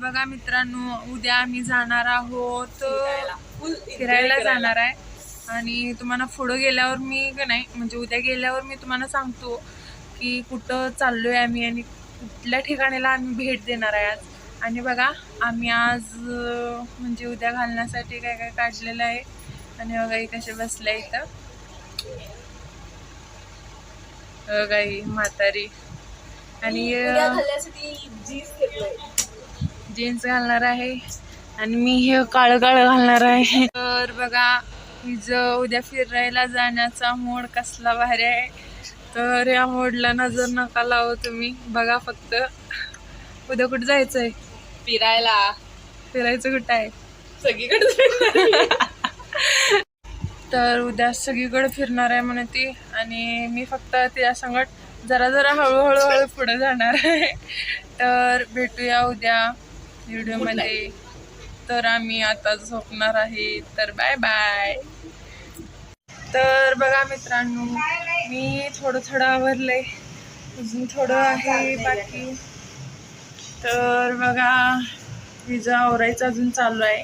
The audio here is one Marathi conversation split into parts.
बघा मित्रांनो, उद्या आम्ही जाणार आहोत फिरायला जाणार आहे. आणि तुम्हाला पुढं गेल्यावर मी का नाही म्हणजे उद्या गेल्यावर मी तुम्हाला सांगतो की कुठं चाललोय आम्ही आणि कुठल्या ठिकाणीला आम्ही भेट देणार आहे आज. आणि बघा आम्ही आज म्हणजे उद्या घालण्यासाठी काय काय काढलेलं आहे. आणि बघा ही कसे बसल्या इथं, बघा ही म्हातारी. आणि जीन्स घालणार आहे आणि मी हे काळं काळं घालणार आहे. तर बघा हिचं उद्या फिरायला जाण्याचा मूड कसला भारी आहे. तर या मूडला नजर नका लावू तुम्ही. बघा फक्त उद्या कुठं जायचंय फिरायला. फिरायचं कुठं आहे सगळीकडे. तर उद्या सगळीकडे फिरणार आहे म्हणे ती. आणि मी फक्त त्या संगत जरा जरा हळूहळू पुढे जाणार आहे. तर भेटूया उद्या व्हिडिओमध्ये. तर आम्ही आता झोपणार आहे. तर बाय बाय. तर बघा मित्रांनो, मी थोडं थोडं आवरलंय, अजून थोडं आहे बाकी. तर बघा हिचं आवरायचं अजून चालू आहे.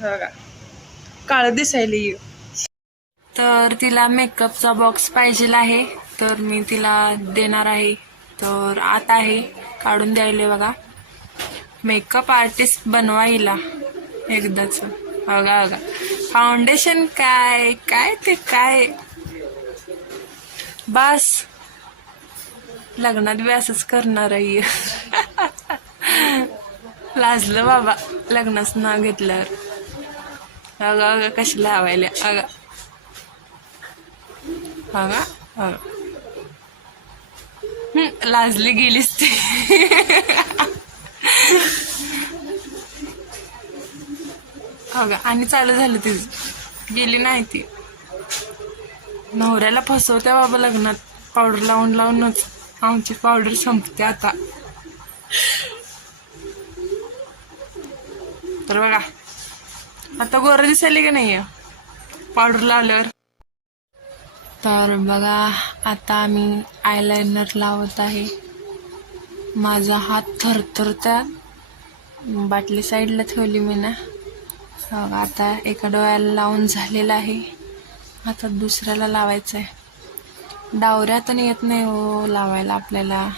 बघा काळं दिसायली. तर तिला मेकअपचा बॉक्स पाहिजे आहे, तर मी तिला देणार आहे. तर आता आहे काढून द्यायला. बघा मेकअप आर्टिस्ट बनवायला एकदाच. बघा बघा फाउंडेशन काय काय ते काय बस लग्नात बी असंच करणार आहे. लाजलं बाबा लग्नाच नाव घेतल्यावर. अगं अगं कशी लावायला. अगं अगं अगं लाजली गेलीस ती. अगं आणि चालू झालं तिचं, गेली नाही ती. नवऱ्याला फसवत्या बाबा लग्नात पावडर लावून लावूनच. आमची पावडर संपते आता. तर बघा आता गोरं दिसायली का नाही पावडर लावल्यावर. तर बघा आता आम्ही आयलाइनर लावत आहे. माझा हात थरथरता. बाटली साईडला ठेवली मी ना. आता एका डोळ्याला लावून झालेला आहे, आता दुसऱ्याला लावायचं आहे. डावऱ्या तर येत नाही हो लावायला आपल्याला.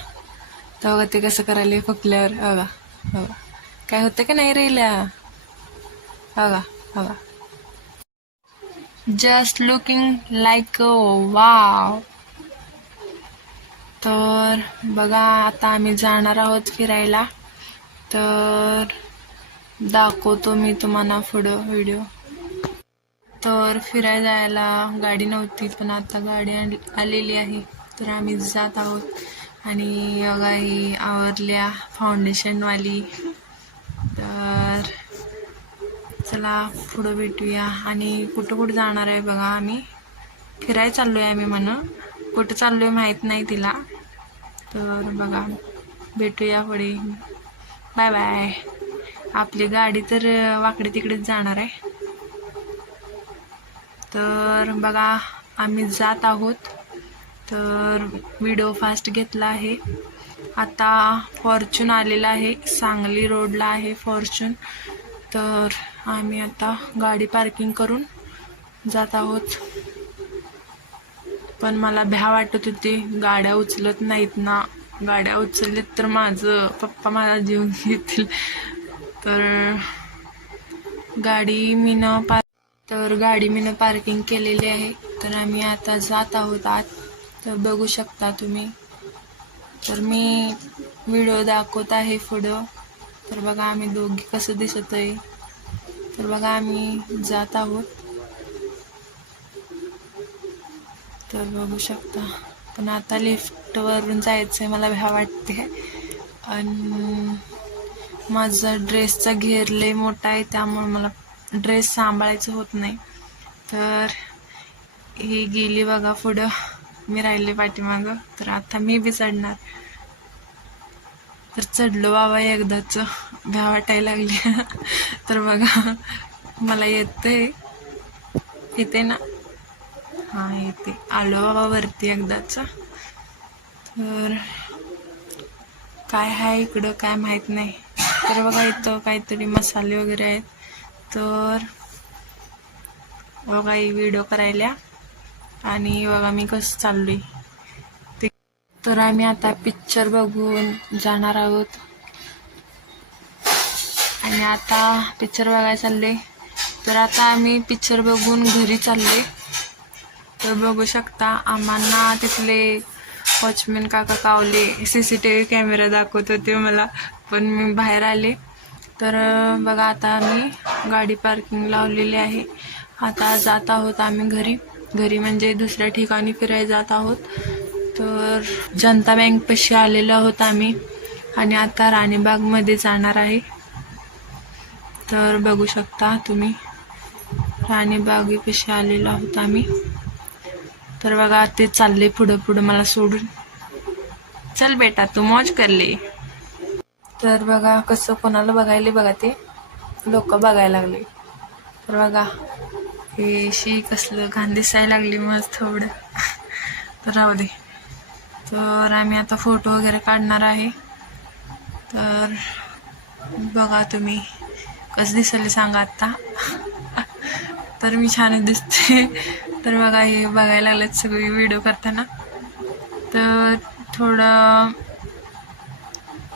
तर बघा ते कसं करायला फुकल्यावर. बघा बघा काय होतं का नाही राहिल्या. बघा बघा जस्ट लुकिंग लाईक वाव. तर बघा आता आम्ही जाणार आहोत फिरायला. तर दाखवतो मी तुम्हाला पुढं व्हिडिओ. तर फिरायला जायला गाडी नव्हती, पण आता गाडी आलेली आहे. तर आम्ही जात आहोत. आणि बघा ही आवरल्या फाउंडेशनवाली. तर चला पुढं भेटूया. आणि कुठं कुठं जाणार आहे बघा. आम्ही फिरायला चाललो आहे आम्ही म्हणा. कुठं चाललो आहे माहीत नाही तिला. तर बघा भेटूया पुढे. Bye bye. आपली गाडी तर वाकडे तिकडेच जाणार आहे. तर बघा आम्ही जात आहोत. तर व्हिडिओ फास्ट घेतला आहे. आता फॉर्च्यून आलेला आहे, सांगली रोडला आहे फॉर्च्यून. तर आम्ही आता गाडी पार्किंग करून जात आहोत. पण मला भ्या वाटत होती, गाड्या उचलत नाहीत ना. गाड्या उचललेत तर माझं पप्पा मला जीवन घेतील. तर गाडी मीनं पार्किंग केलेली आहे. तर आम्ही आता जात आहोत आत. तर बघू शकता तुम्ही. तर मी व्हिडिओ दाखवत आहे पुढं. तर बघा आम्ही दोघी कसं दिसत आहे. तर बघा आम्ही जात आहोत. तर बघू शकता. पण आता लिफ्टवरून जायचं आहे, मला भ्या वाटते. आणि माझा ड्रेसचा घेर लय मोठा आहे, त्यामुळे मला ड्रेस सांभाळायचं होत नाही. तर ही गेली बघा पुढं, मी राहिले पाठीमागं. तर आता मी बी चढणार. तर चढलो बाबा एकदाच, भ्या वाटायला लागली. तर बघा मला येते ना. हा येते. आलो बाबा वरती एकदाच. तर काय आहे इकडं काय माहित नाही. तर बघा इथं काहीतरी मसाले वगैरे आहेत. तर बघा ही व्हिडिओ करायला आणि बघा मी कसं चाललोय ते. तर आम्ही आता पिक्चर बघून जाणार आहोत आणि आता पिक्चर बघायला चालले. तर आता आम्ही पिक्चर बघून घरी चालले. तर बघू शकता आम्हाला तिथले वॉचमॅन काका कावले, CCTV कॅमेरा दाखवत होते मला, पण मी बाहेर आले. तर बघा आता आम्ही गाडी पार्किंग लावलेली आहे. आता जात आहोत आम्ही घरी म्हणजे दुसऱ्या ठिकाणी फिरायला जात आहोत. तर जनता बँकपाशी आलेलो आहोत आम्ही आणि आता राणीबागमध्ये जाणार आहे. तर बघू शकता तुम्ही राणीबागेपाशी आलेलो आहोत आम्ही. तर बघा ते चालले पुढं मला सोडून. चल बेटा तू मौज करले. तर बघा कसं कोणाला बघायले बघा ते लोक बघायला लागले. तर बघा हे शी कसलं घाण दिसायला लागली मस्त थोडं. तर राहू दे. तर आम्ही आता फोटो वगैरे काढणार आहे. तर बघा तुम्ही कसं दिसले सांगा आता. तर मी छानच दिसते. तर बघा हे बघायला लागलेत सगळी व्हिडिओ करताना. तर थोडं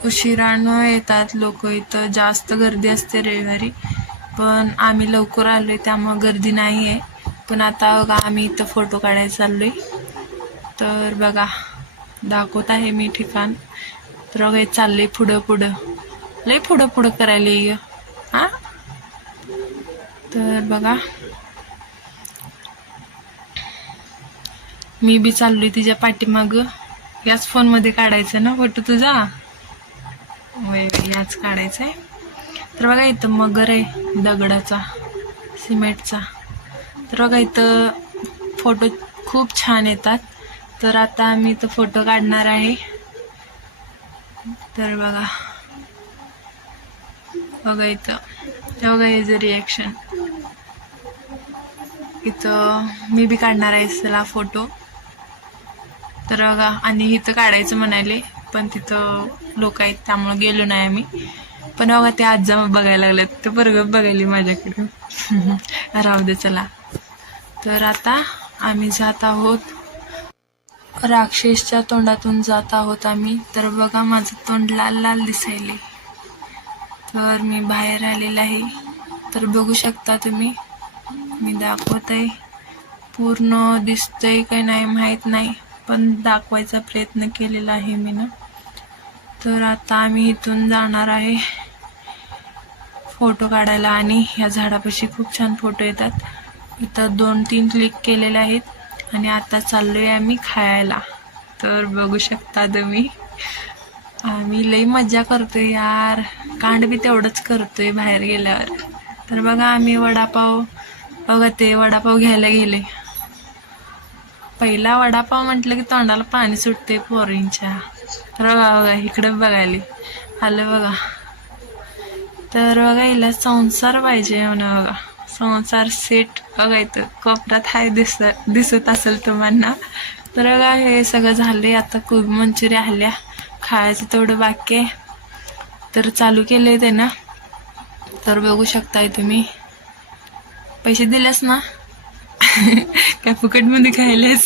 उशिरानं येतात लोक, इथं जास्त गर्दी असते रविवारी, पण आम्ही लवकर आलोय त्यामुळे गर्दी नाही आहे. पण आता बघा आम्ही इथं फोटो काढायला चाललोय. तर बघा दाखवत आहे मी ठिकाण. तर बघा चाललंय पुढं लय पुढं करायला हा. तर बघा मी बी चाललोय तिच्या पाठीमाग. याच फोनमध्ये काढायचं ना फोटो तुझा, याच काढायचा आहे. तर बघा इथं मगर आहे दगडाचा, सिमेंटचा. तर बघा इथं फोटो खूप छान येतात. तर आता आम्ही इथं फोटो काढणार आहे. तर बघा इथं बघा याचं रिॲक्शन. इथं मी बी काढणार आहे चला फोटो. तर बघा आणि इथं काढायचं म्हणाले, पण तिथं लोक आहेत त्यामुळे गेलो नाही आम्ही. पण बघा ते आजा बघायला लागलेत, ते बरोबर बघायली माझ्याकडे. राहू दे चला. तर आता आम्ही जात आहोत राक्षसच्या तोंडातून जात आहोत आम्ही. तर बघा माझं तोंड लाल दिसायले. तर मी बाहेर आलेलं आहे. तर बघू शकता तुम्ही मी दाखवत आहे. पूर्ण दिसतंय काही नाही माहीत नाही, पण दाखवायचा प्रयत्न केलेला आहे मी ना. तर आता आम्ही इथून जाणार आहे फोटो काढायला आणि या झाडापाशी खूप छान फोटो येतात. इथं 2-3 क्लिक केलेले आहेत आणि आता चाललोय आम्ही खायला. तर बघू शकता तुम्ही आम्ही लई मजा करतोय यार. कांड बी तेवढंच करतोय बाहेर गेल्यावर. तर बघा आम्ही वडापाव बघा ते वडापाव घ्यायला गेले. पहिला वडापाव म्हटलं की तोंडाला पाणी सुटते पोरींच्या. तर बघा इकडे बघायला आलं बघा. तर बघा हिला संसार पाहिजे म्हणा. बघा संसार सेट बघा इथं कोपऱ्यात हाय दिसत असेल तुम्हाला. तर बघा हे सगळं झाले. आता कोबी मंचुरियन हल्ल्या खायचं तेवढं बाकी आहे. तर चालू केलंय ते ना. तर बघू शकताय तुम्ही. पैसे दिलेस ना. काय फुकटमध्ये खायलेस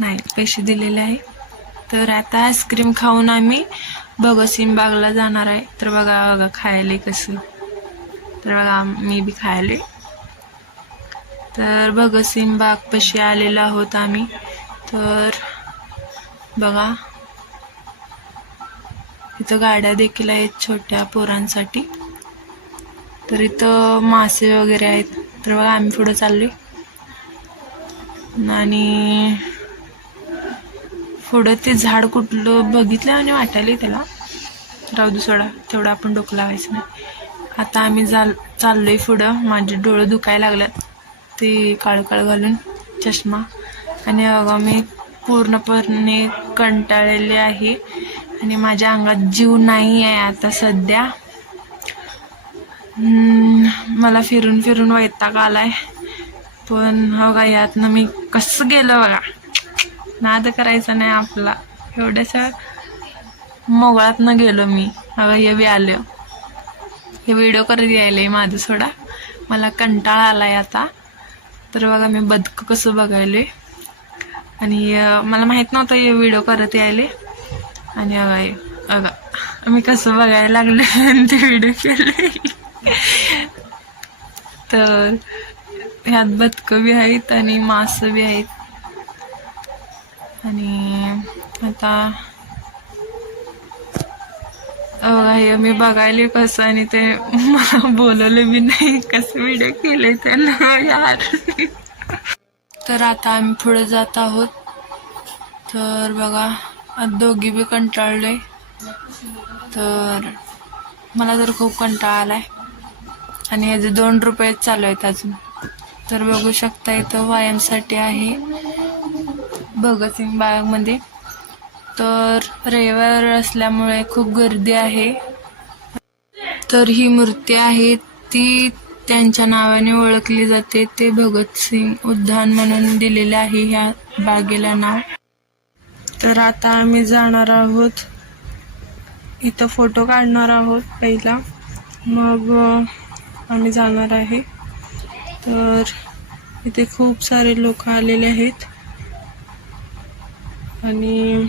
नाही, पैसे दिलेले आहे. तर आता आईस्क्रीम खाऊन आम्ही भगतसिंग बागला जाणार आहे. तर बघा खायले कसं. तर बघा मी बी खायले. तर भगतसिंग बाग पाशी आलेलो आहोत आम्ही. तर बघा इथं गाड्या देखील आहेत छोट्या पोरांसाठी. तर इथं मासे वगैरे आहेत. तर बघा आम्ही पुढे चाललोय आणि पुढं ते झाड कुठलं बघितलं आणि वाटायला त्याला. राहू दे सोडा, तेवढं आपण डोकं लावायचं नाही. आता आम्ही चाललोय पुढं. माझे डोळे दुखायला लागल्यात ते काळकाळ घालून चष्मा. आणि बघा मी पूर्णपणे कंटाळलेले आहे आणि माझ्या अंगात जीव नाही आहे आता सध्या. मला फिरून वैताग आलाय. पण बघा यातनं मी कसं गेलं बघा. नाद करायचा नाही आपला. एवढ्याशा मोगळात गेलो मी. अगं हे बी आलं, हे व्हिडिओ करत यायलंय माझं सोडा. मला कंटाळा आलाय आता. तर बघा मी बदक कसं बघायले, आणि मला माहित नव्हतं हे व्हिडिओ करत यायले. आणि अगा मी कसं बघायला लागले आणि ते व्हिडिओ केले. तर ह्यात बदक बी आहेत आणि मासं बी आहेत. आणि आता हे मी बघायले कसं, आणि ते मला बोलवलं बी नाही, कसं व्हिडिओ केले त्यानं यार. तर आता आम्ही पुढे जात आहोत. तर बघा आता दोघी बी कंटाळले. तर मला तर खूप कंटाळा आलाय, आणि ह्याचे 2 रुपये चालू आहेत अजून. तर बघू शकता इथं व्यायामसाठी आहे भगतसिंग बागमध्ये. तर रविवार असल्यामुळे खूप गर्दी आहे. तर ही मूर्ती आहे ती त्यांच्या नावाने ओळखली जाते. ते भगतसिंग उद्यान म्हणून दिलेले आहे ह्या बागेला नाव. तर आता आम्ही जाणार आहोत, इथं फोटो काढणार आहोत पहिला, मग आम्ही जाणार आहे. तर इथे खूप सारे लोक आलेले आहेत, आणि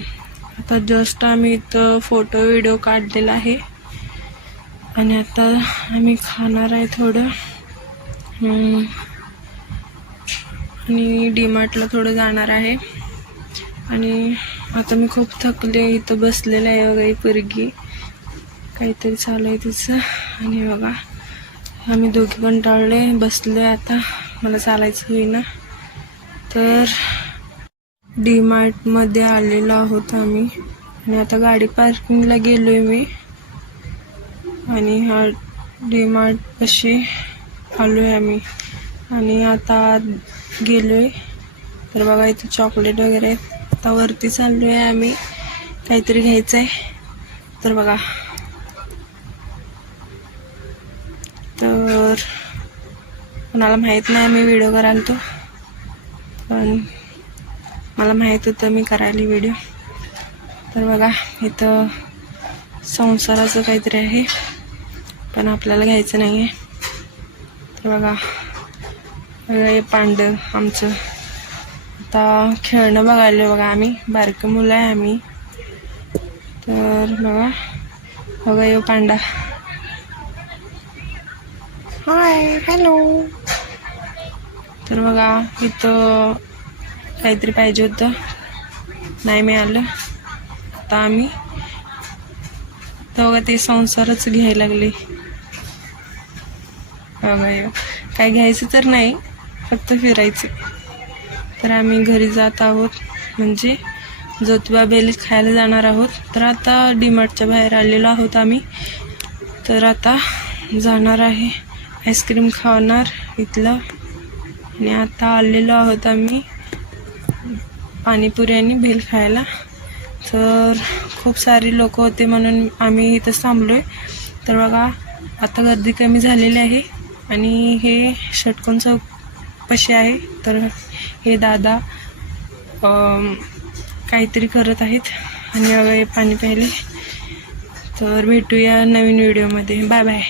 आता जस्ट आम्ही इथं फोटो व्हिडिओ काढलेला आहे. आणि आता आम्ही खाणार आहे थोडं, आणि डीमार्टला थोडं जाणार आहे. आणि आता मी खूप थकले, इथं बसलेलं आहे बघा. ही पोरगी काहीतरी चालू आहे तिचं. आणि बघा आम्ही दोघी कंटाळले, बसले. आता मला चालायचं होईना. तर डीमार्टमध्ये आलेलो आहोत आम्ही, आणि आता गाडी पार्किंगला गेलोय मी, आणि हा डीमार्ट पाशी आलोय आम्ही. आणि आता गेलोय. तर बघा इथे चॉकलेट वगैरे आहेत. आता वरती चाललोय आम्ही, काहीतरी घ्यायचंय. तर बघा, तर कोणाला माहित नाही मी व्हिडिओ करायला तो, पण मला माहित होतं मी करायला व्हिडिओ. तर बघा इथं संसाराचं काहीतरी आहे, पण आपल्याला घ्यायचं नाही आहे. तर बघा हे पांडव आमचं. आता खेळणं बघायला बघा आम्ही, बारकं मुलं आहे आम्ही. तर बघा हे पांडा. हाय, हॅलो. तर बघा इथं काहीतरी पाहिजे होतं, नाही मिळालं. आता आम्ही तर बघा ते संसारच घ्यायला लागले. बघा काय घ्यायचं तर नाही, फक्त फिरायचं. तर आम्ही घरी जात आहोत, म्हणजे ज्योतिबा बेली खायला जाणार आहोत. तर आता डीमार्टच्या बाहेर आलेलो आहोत आम्ही. तर आता जाणार आहे, आईस्क्रीम खाणार इथलं. आणि आता आलेलो आहोत आम्ही पाणीपुरी आणि भेल खायला. तर खूप सारी लोक होते म्हणून आम्ही इथं थांबलोय. तर बघा आता गर्दी कमी झालेली आहे, आणि हे षटकोन चौक पाशी आहे. तर हे दादा काहीतरी करत आहेत, आणि बघा हे पाणी प्यायले. तर भेटूया नवीन व्हिडिओमध्ये. Bye bye.